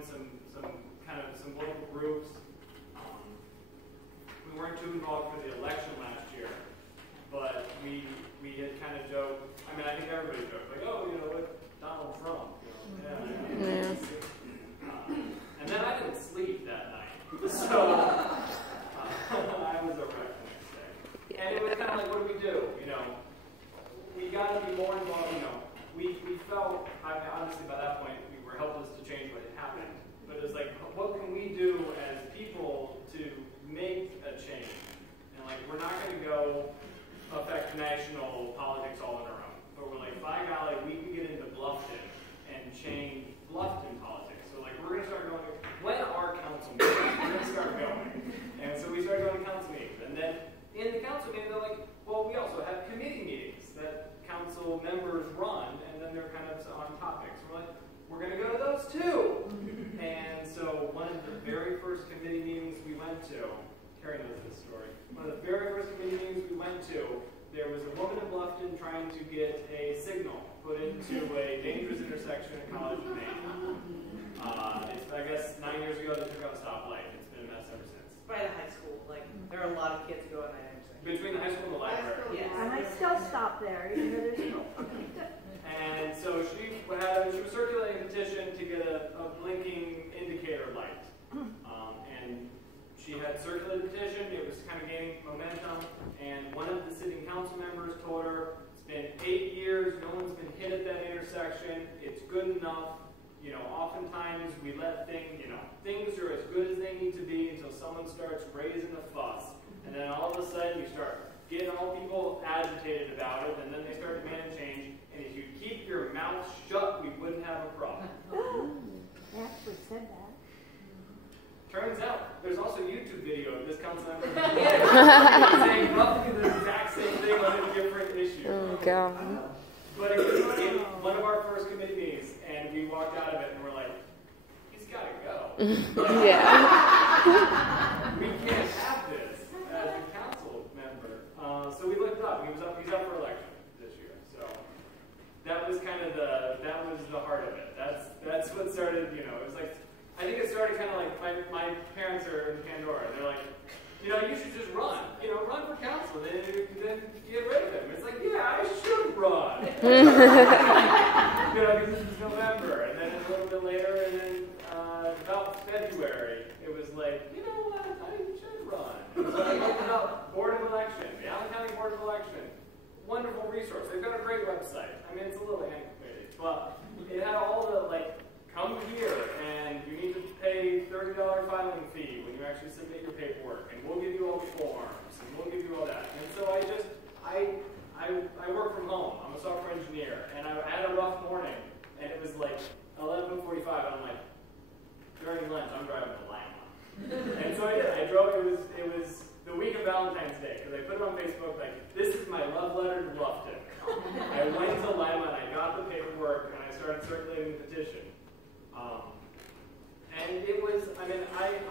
joined some local groups. We weren't too involved for the election last year, but we had kind of joked. I mean, I think everybody joked, like, oh, you know, what, Donald Trump. You know, yeah. And then I didn't sleep that night, so I was a wreck the next day. And it was kind of like, what do we do? You know, we got to be more involved. You know, we felt, I mean, honestly, by that point, we were helpless to change what had happened. But it was like, what can we do as people to make a change? And like, we're not going to go affect national politics all on our own. But we're like, by golly, we can get into Bluffton and change Bluffton politics. So like, we're going to start going, when are council meetings? We're going to start going. And so we started going to council meetings. And then in the council meeting, they're like, well, we also have committee meetings that council members run, and then they're kind of on topics. We're like, we're going to go to those too. And so one of the very first committee meetings we went to, Carrie knows this story, one of the very first committee meetings we went to, there was a woman in Bluffton trying to get a signal put into a dangerous intersection in College of Maine. I guess 9 years ago they took out a stoplight. It's been a mess ever since. By the high school, like there are a lot of kids go at 9 intersection. Between the high school and the library. Yes. And I still stop there, even though there's no. And so she was circulating a petition to get a blinking indicator light. And she had circulated a petition, it was kind of gaining momentum, and one of the city council members told her, it's been 8 years, no one's been hit at that intersection, it's good enough. You know, oftentimes we let things are as good as they need to be until someone starts raising a fuss. And then all of a sudden you start getting all people agitated about it, and then they start demanding change. And if you keep your mouth shut, we wouldn't have a problem. They actually said that. Turns out, there's also a YouTube video of this council member saying roughly the exact same thing on a different issue. Oh, God. But it was in one of our first committee meetings, and we walked out of it, and we're like, he's got to go. Yeah. We can't have this as a council member. So we looked up. He's up for election this year. So that was kind of the heart of it. That's what started. You know, it was like, I think it started kind of like my parents are in Pandora. They're like, you know, you should just run. You know, run for council. Then get rid of him. It's like, yeah, I should run. You know, because this was November, and then a little bit later, and then about February, it was like, you know what, I should run. So I looked up Board of Election, the Allen County Board of Election. Wonderful resource. They've got a great website. I mean, it's a little antiquated, but it had all the, like, come here, and you need to pay $30 filing fee when you actually submit your paperwork, and we'll give you all the forms, and we'll give you all that. And so I work from home. I'm a software engineer, and I had a rough morning, and it was like 11:45, and I'm like, during lunch, I'm driving to Lima. And so I did. I drove. It was the week of Valentine's Day, because I put it on Facebook, like, this is my love letter to Bluffton. I went to Lima, and I got the paperwork, and I started circulating the petition. And it was, I mean,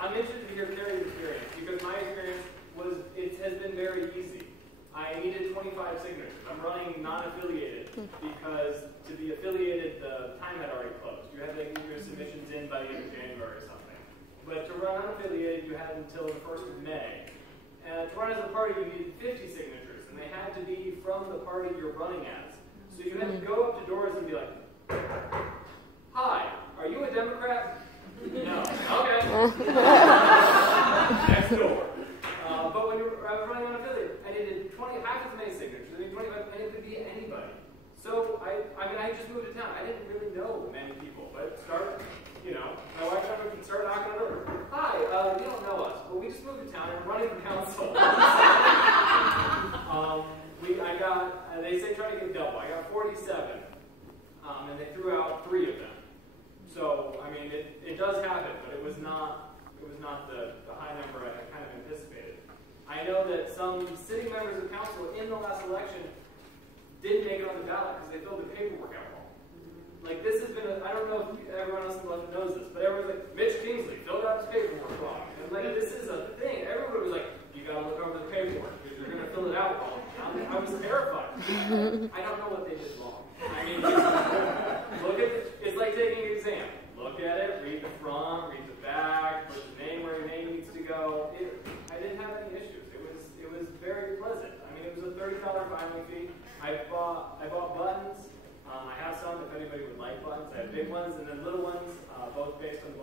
I'm interested to hear Carrie's experience, because my experience was, it has been very easy. I needed 25 signatures. I'm running non-affiliated, because to be affiliated, the time had already closed. You had to get your submissions in by the end of January or something. But to run unaffiliated, you had until the 1st of May. And to run as a party, you needed 50 signatures, and they had to be from the party you're running as. So you had to go up to doors and be like, hi, are you a Democrat? No. Okay. Next door. But when I was running unaffiliated, I needed half as many signatures. I needed 25, and it could be anybody. So I just moved to town. I didn't really know many people, but my wife and I started knocking on the door. Hi, you don't know us, but we just moved to town and we're running for council. They say try to get double. I got 47, and they threw out 3 of them. So I mean, it does happen, but it was not the high number I kind of anticipated. I know that some sitting members of council in the last election didn't make it on the ballot because they filled the paperwork out wrong. Like, this has been I don't know if everyone else in Bluffton knows this, but everyone's like, Mitch Kingsley filled out his paperwork wrong. And like, this is a thing. Everybody was like, you gotta look over the paperwork because you're gonna fill it out wrong. I was terrified. I don't know what they did wrong. I mean, look at it's like taking an exam. Look at it, read the front,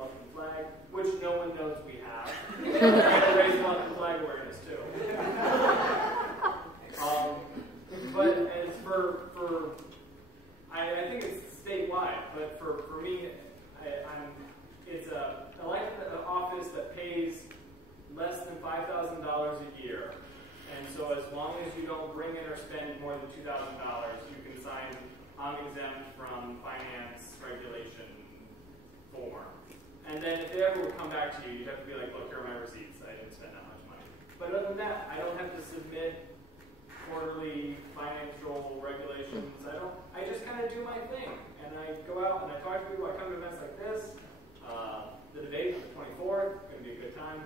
Bluffton flag, which no one knows we have. We're going to raise Bluffton flag awareness too. But as for I think it's statewide, but for me, it's an elected office that pays less than $5,000 a year. And so as long as you don't bring in or spend more than $2,000, you can sign I'm exempt from finance regulation form. And then if they ever would come back to you, you'd have to be like, look, here are my receipts. I didn't spend that much money. But other than that, I don't have to submit quarterly financial regulations. I just kind of do my thing. And I go out and I talk to people. I come to events like this. The debate on the 24th, going to be a good time.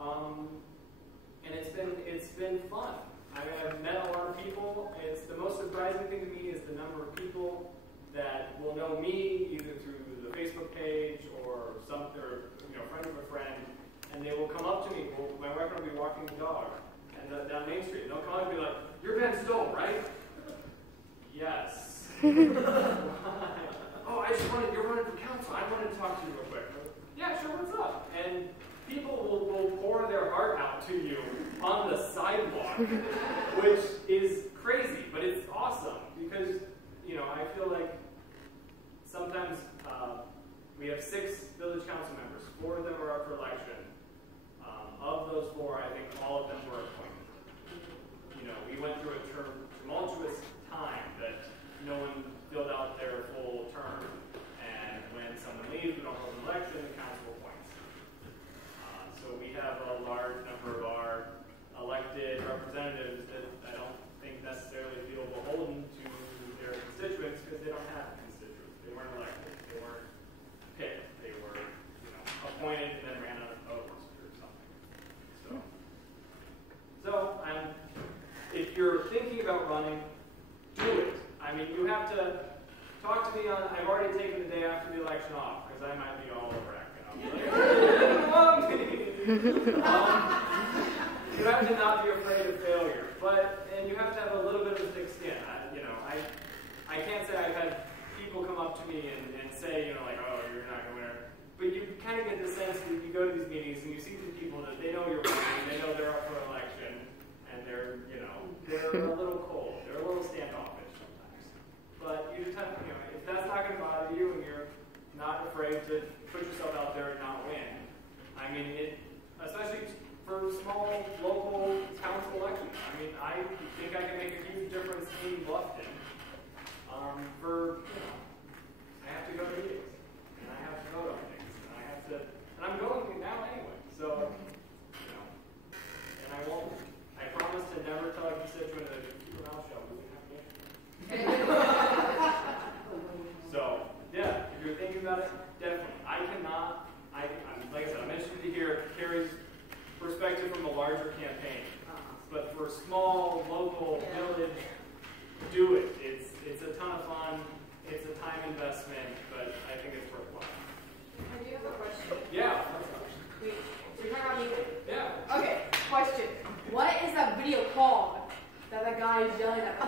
And it's been fun. I mean, I've met a lot of people. It's the most surprising thing to me is the number of people that will know me either through the Facebook page or something, or friend of a friend, and they will come up to me. Well, my wife and I will be walking the dog and down Main Street, and they'll come up and be like, "You're Ben Stahl, right?" Yes. Oh, you're running for council. I wanted to talk to you real quick. Yeah, sure. What's up? And people will pour their heart out to you on the sidewalk, which is crazy, but it's awesome because, I feel like sometimes we have 6 village council members. 4 of them are up for election. Of those 4, I think all of them were appointed. We went through a tumultuous time that no one filled out their full term, and when someone leaves, we don't hold an election, the council appoints. So we have a large number of our elected representatives that I don't think necessarily feel beholden to their constituents because they don't have constituents. They weren't elected. They weren't picked. They were, appointed and then ran out of votes or something. So if you're thinking about running, do it. I mean, you have to talk to me on. I've already taken the day after the election off because I might be all over acting up. You have to not be afraid of failure, and you have to have a little bit of a thick skin. I can't say I've had people come up to me and say, oh, you're not going to win. But you kind of get the sense that you go to these meetings and you see the people that they know you're running, they know they're up for election, and they're a little cold, they're a little standoffish sometimes. But you just have to, if that's not going to bother you and you're not afraid to put yourself out there and not win, I mean, especially for small local council elections. I mean, I think I can make a huge difference in Bluffton. I have to go to meetings, and I have to vote on things, and I'm going now anyway. So, and I promise to never tell a constituent that if you keep your mouth shut, we can have to. So, yeah, if you're thinking about it, definitely. Like I said, I'm interested to hear Carrie's perspective from a larger campaign. But for small, local, village, do it. It's a ton of fun. It's a time investment, but I think it's worthwhile. I do have a question. Yeah. Wait, so you're talking about music? Yeah. Okay, question. What is that video called that guy is yelling at?